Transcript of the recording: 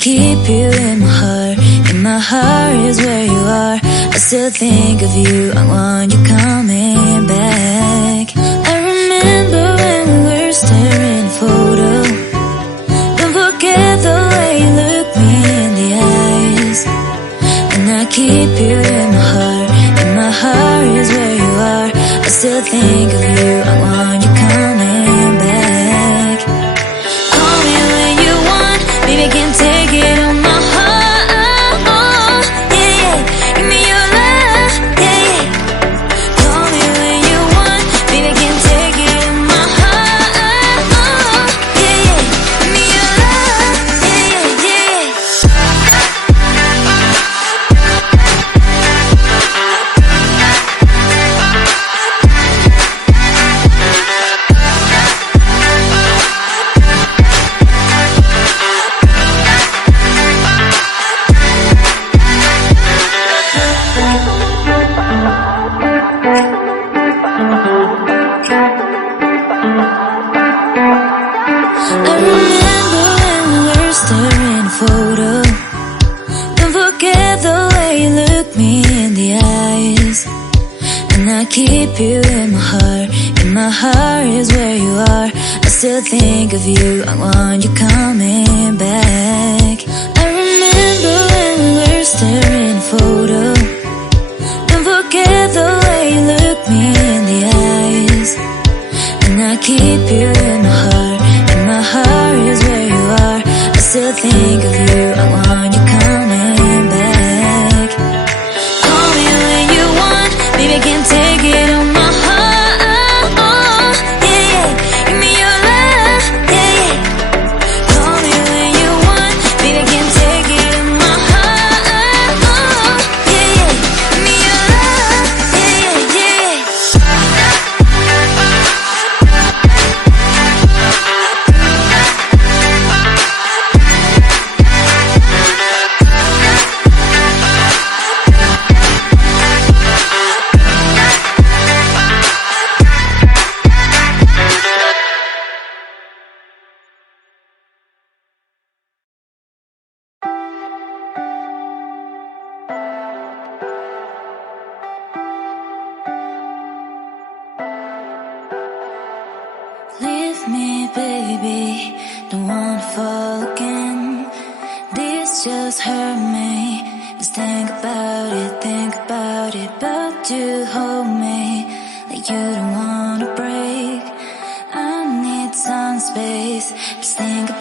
keep you in my heart. In my heart is where you are. I still think of you, I want you coming back. I remember when we were staring at a photo. Don't forget the way you look me in the eyes. And I keep you in my heart. In my heart is where you are. I still think of you, I want you coming back. Call me when you want, baby, I can't take it on my heart. Yeah, yeah, give me your love, yeah, yeah. Call me when you want, baby, I can't take it on my heart. Yeah, yeah, give me your love, yeah, yeah, yeah. I remember when we were staring at a photo. Don't forget the way you look me in the eyes. And I keep you in my heart. In my heart is where you are. I still think of you, I want you coming back. I remember when we were staring at a photo. Don't forget the way you look me in the eyes. And I keep you in my heart. In my heart is where you are. I still think of you, I want you coming back. Call me when you want, baby, I can't take it on my heart. Yeah, yeah, give me your love, yeah, yeah. Call me when you want, baby, I can't take it on my heart. Yeah, yeah, give me your love, yeah, yeah, yeah. Leave me, baby, don't wanna fall again. This just hurt me. Just think about it, but you hold me like you don't wanna break. I need some space, just think about